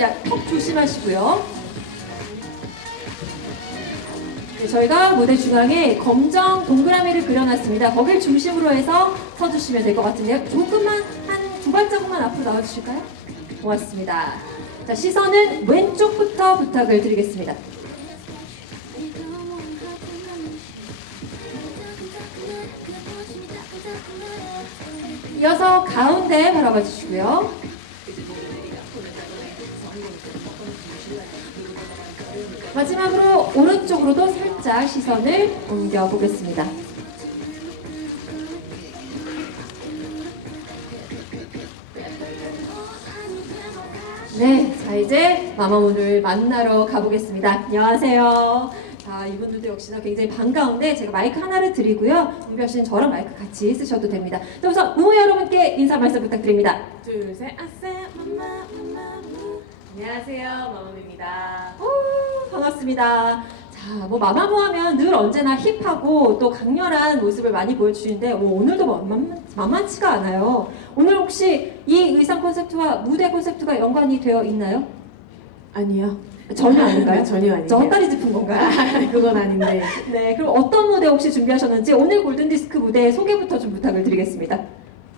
약턱 조심하시고요. 네, 저희가 무대 중앙에 검정 동그라미를 그려놨습니다. 거길 중심으로 해서 서주시면 될 것 같은데요. 조금만 한 두 발자국만 앞으로 나와주실까요? 고맙습니다. 자 시선은 왼쪽부터 부탁을 드리겠습니다. 이어서 가운데 바라봐 주시고요. 마지막으로 오른쪽으로도 살짝 시선을 옮겨 보겠습니다. 네, 자 이제 마마문을 만나러 가보겠습니다. 안녕하세요. 자 이분들도 역시나 굉장히 반가운데 제가 마이크 하나를 드리고요. 윤별 씨는 저랑 마이크 같이 쓰셔도 됩니다. 자 우선 무모 여러분께 인사 말씀 부탁드립니다. 둘, 셋, 아싸, 맘마, 맘마, 무. 안녕하세요, 마맘입니다. 오, 반갑습니다. 자, 뭐 마마무 하면 늘 언제나 힙하고 또 강렬한 모습을 많이 보여주시는데 오, 오늘도 만만, 만만치가 않아요. 오늘 혹시 이 의상 콘셉트와 무대 콘셉트가 연관이 되어 있나요? 아니요. 전혀 아닌가요? 네, 전혀 아니에요. 저 헛다리 짚은 건가요? 아, 그건 아닌데. 네, 그럼 어떤 무대 혹시 준비하셨는지 오늘 골든디스크 무대 소개부터 좀 부탁을 드리겠습니다.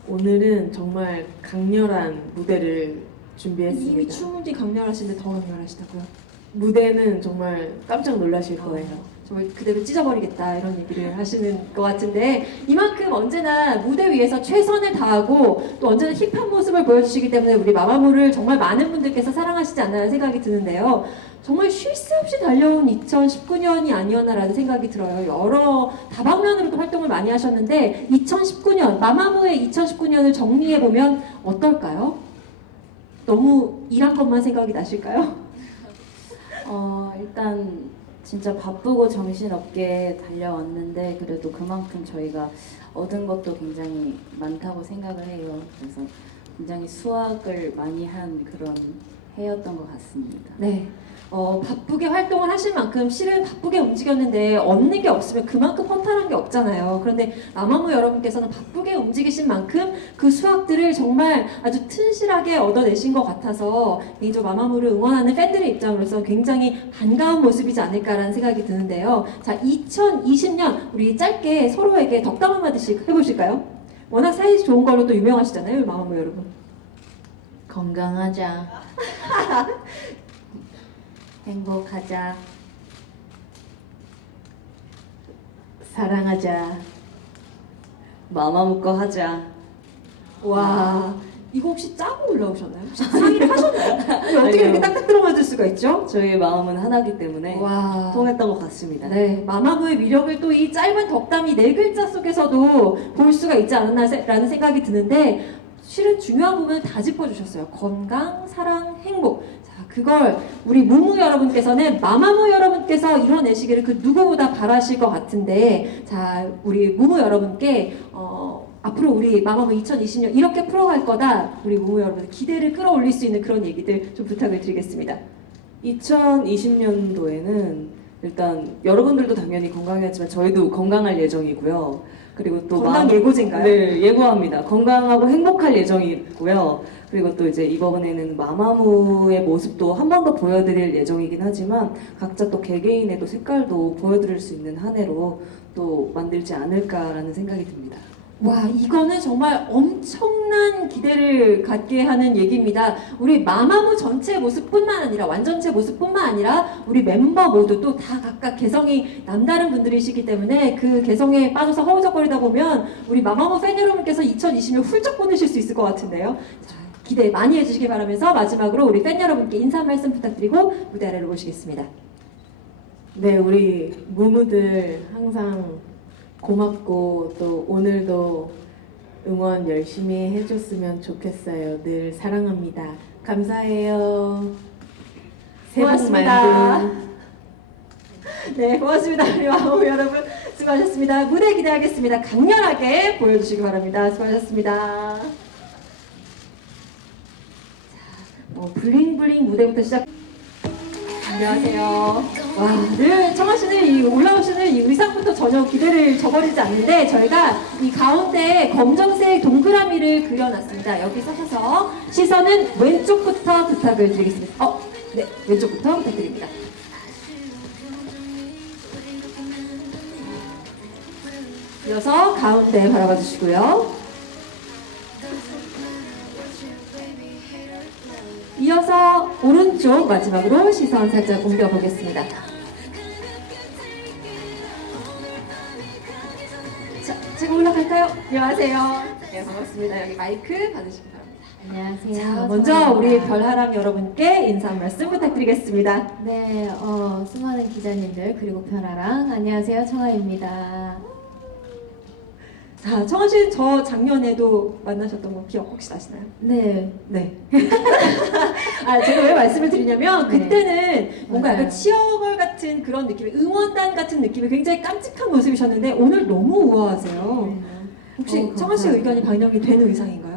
오늘은 정말 강렬한 무대를 이미 준비했습니다. 충분히 강렬하신데 더 강렬하시다고요? 무대는 정말 깜짝 놀라실 거예요. 정말 그대로 찢어버리겠다 이런 얘기를 하시는 것 같은데 이만큼 언제나 무대 위에서 최선을 다하고 또 언제나 힙한 모습을 보여주시기 때문에 우리 마마무를 정말 많은 분들께서 사랑하시지 않나 생각이 드는데요. 정말 쉴 새 없이 달려온 2019년이 아니었나라는 생각이 들어요. 여러 다방면으로도 활동을 많이 하셨는데 2019년 마마무의 2019년을 정리해 보면 어떨까요? 너무 일한 것만 생각이 나실까요? 어, 일단 진짜 바쁘고 정신없게 달려왔는데 그래도 그만큼 저희가 얻은 것도 굉장히 많다고 생각을 해요. 그래서 굉장히 수학을 많이 한 그런 해였던 것 같습니다. 네. 어, 바쁘게 활동을 하실 만큼 실은 바쁘게 움직였는데 얻는 게 없으면 그만큼 허탈한 게 없잖아요. 그런데 마마무 여러분께서는 바쁘게 움직이신 만큼 그 수학들을 정말 아주 튼실하게 얻어내신 것 같아서 개인적으로 마마무를 응원하는 팬들의 입장으로서 굉장히 반가운 모습이지 않을까라는 생각이 드는데요. 자, 2020년 우리 짧게 서로에게 덕담 한마디씩 해보실까요? 워낙 사이 좋은 걸로 또 유명하시잖아요, 마마무 여러분. 건강하자. 행복하자. 사랑하자. 마마먹고 하자. 와 이거 혹시 짜고 올라오셨나요? 혹시 상의를 하셨나요? 아니, 어떻게 아니요. 이렇게 딱딱 들어맞을 수가 있죠? 저희의 마음은 하나기 때문에 와 통했던 것 같습니다. 네 마마무의 위력을 또 이 짧은 덕담이 네 글자 속에서도 볼 수가 있지 않았나라는 생각이 드는데 실은 중요한 부분을 다 짚어주셨어요 건강 사랑 행복 자 그걸 우리 무무 여러분께서는 마마무 여러분께서 이뤄내시기를 그 누구보다 바라실 것 같은데 자 우리 무무 여러분께 어, 앞으로 우리 마마무 2020년 이렇게 풀어갈 거다. 우리 무무 여러분 기대를 끌어올릴 수 있는 그런 얘기들 좀 부탁을 드리겠습니다. 2020년도에는 일단 여러분들도 당연히 건강해야지만 저희도 건강할 예정이고요. 그리고 또 건강 마음- 예고제인가요? 네, 예고합니다. 건강하고 행복할 예정이고요. 그리고 또 이제 이번에는 마마무의 모습도 한 번 더 보여드릴 예정이긴 하지만 각자 또 개개인의 또 색깔도 보여드릴 수 있는 한 해로 또 만들지 않을까라는 생각이 듭니다. 와, 이거는 정말 엄청난 기대를 갖게 하는 얘기입니다. 우리 마마무 전체 모습뿐만 아니라 완전체 모습뿐만 아니라 우리 멤버 모두 또 다 각각 개성이 남다른 분들이시기 때문에 그 개성에 빠져서 허우적거리다 보면 우리 마마무 팬 여러분께서 2020년 훌쩍 보내실 수 있을 것 같은데요. 자, 기대 많이 해주시기 바라면서 마지막으로 우리 팬 여러분께 인사 말씀 부탁드리고 무대 아래로 모시겠습니다. 네, 우리 무무들 항상 고맙고 또 오늘도 응원 열심히 해줬으면 좋겠어요. 늘 사랑합니다. 감사해요. 새해 복 고맙습니다. 네, 고맙습니다. 우리 여러분 수고하셨습니다. 무대 기대하겠습니다. 강렬하게 보여주시기 바랍니다. 수고하셨습니다. 자, 어, 블링블링 무대부터 시작. 안녕하세요. 와, 늘 청아 씨는 이 올라오시는 이 의상부터 전혀 기대를 저버리지 않는데 저희가 이 가운데 검정색 동그라미를 그려놨습니다. 여기 서셔서 시선은 왼쪽부터 부탁을 드리겠습니다. 어, 네, 왼쪽부터 부탁드립니다. 이어서 가운데 바라봐 주시고요. 이어서 오른쪽 마지막으로 시선 살짝 옮겨 보겠습니다. 자, 제가 올라갈까요? 안녕하세요. 네, 반갑습니다. 여기 마이크 받으시기 바랍니다. 안녕하세요. 자, 먼저 청아입니다. 우리 별하람 여러분께 인사 한 말씀 부탁드리겠습니다. 네, 어, 수많은 기자님들 그리고 별아랑 안녕하세요 청아입니다. 자, 청아 씨, 저 작년에도 만나셨던 거 기억 혹시 나시나요? 네, 네. 아, 제가 왜 말씀을 드리냐면, 네. 그때는 뭔가 약간 맞아요. 치어걸 같은 그런 느낌의 응원단 같은 느낌의 굉장히 깜찍한 모습이셨는데, 오늘 너무 우아하세요. 혹시 어, 청아 씨 감사합니다. 의견이 반영이 되는 의상인가요?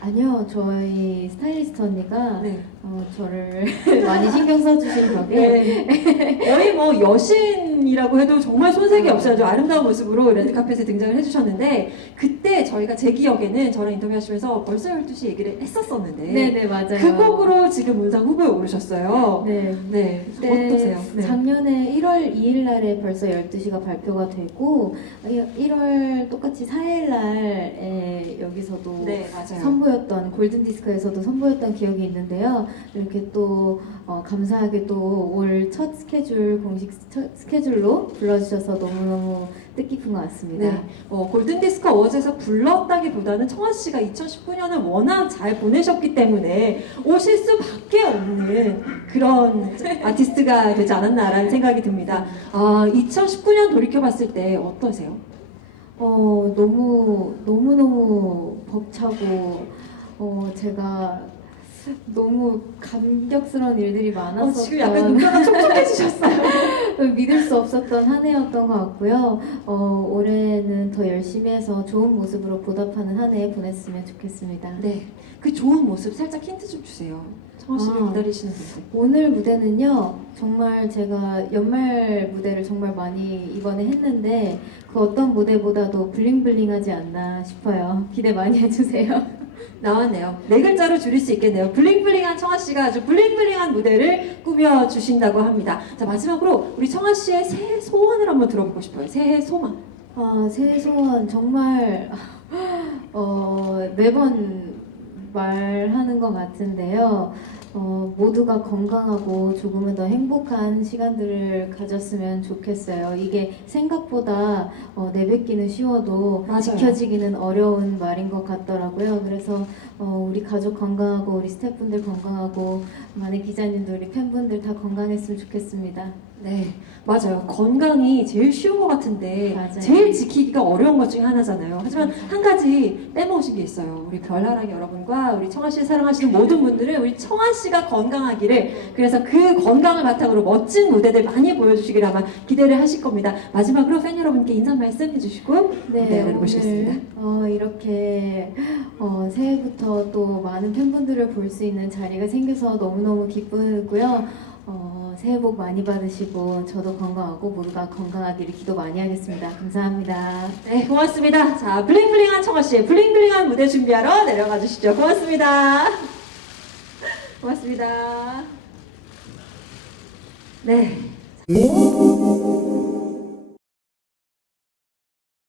아니요 저희 스타일리스트 언니가 네. 어, 저를 많이 신경 써주신 덕에 네. 거의 뭐 여신 이라고 해도 정말 손색이 없이 아주 아름다운 모습으로 레드카펫에 등장을 해주셨는데, 그때 저희가 제 기억에는 저랑 인터뷰하시면서 벌써 12시 얘기를 했었었는데, 네네 맞아요. 그 곡으로 지금 문상 후보에 오르셨어요. 네. 네. 네, 어떠세요? 네. 작년에 1월 2일 날에 벌써 12시가 발표가 되고 1월 똑같이 4일 날에 여기서도 네. 선보였던 골든 디스크에서도 선보였던 기억이 있는데요. 이렇게 또 어, 감사하게 또 올 첫 스케줄 공식 첫 스케줄 로 불러주셔서 너무너무 뜻깊은 것 같습니다. 네. 어, 골든디스크 어워즈에서 불렀다기보다는 청아 씨가 2019년을 워낙 잘 보내셨기 때문에 오실 수밖에 없는 그런 아티스트가 되지 않았나라는 생각이 듭니다. 아, 2019년 돌이켜봤을 때 어떠세요? 어 너무 너무 너무 벅차고 어 제가 너무 감격스러운 일들이 어, 많았었던 지금 약간 눈가가 촉촉해지셨어요. 믿을 수 없었던 한 해였던 것 같고요. 어, 올해는 더 열심히 해서 좋은 모습으로 보답하는 한 해 보냈으면 좋겠습니다. 네. 그 좋은 모습 살짝 힌트 좀 주세요. 청아 씨를 아. 기다리시는 분들. 오늘 무대는요, 정말 제가 연말 무대를 정말 많이 이번에 했는데, 그 어떤 무대보다도 블링블링하지 않나 싶어요. 기대 많이 해주세요. 나왔네요. 네 글자로 줄일 수 있겠네요. 블링블링한 청아 씨가 아주 블링블링한 무대를 꾸며 주신다고 합니다. 자 마지막으로 우리 청아 씨의 새해 소원을 한번 들어보고 싶어요. 새해 소망. 아, 새해 소원 정말 어, 매번 말하는 것 같은데요. 어, 모두가 건강하고 조금은 더 행복한 시간들을 가졌으면 좋겠어요. 이게 생각보다 어, 내뱉기는 쉬워도 맞아요. 지켜지기는 어려운 말인 것 같더라고요. 그래서 어, 우리 가족 건강하고 우리 스태프분들 건강하고 많은 기자님들 우리 팬분들 다 건강했으면 좋겠습니다. 네, 맞아요. 건강이 제일 쉬운 것 같은데 맞아요. 제일 지키기가 어려운 것 중에 하나잖아요. 하지만 한 가지 빼먹으신 게 있어요. 우리 별나랑 여러분과 우리 청아 씨를 사랑하시는 모든 분들은 우리 청아 씨가 건강하기를 그래서 그 건강을 바탕으로 멋진 무대들 많이 보여주시기를 아마 기대를 하실 겁니다. 마지막으로 팬 여러분께 인사 말씀 해 주시고 네, 모시겠습니다. 오늘 어, 이렇게 어, 새해부터 또 많은 팬분들을 볼 수 있는 자리가 생겨서 너무너무 기쁘고요. 어, 새해 복 많이 받으시고 저도 건강하고 모두가 건강하기를 기도 많이 하겠습니다. 감사합니다. 네, 고맙습니다. 자, 블링블링한 청아 씨의 블링블링한 무대 준비하러 내려가 주시죠. 고맙습니다. 고맙습니다. 네.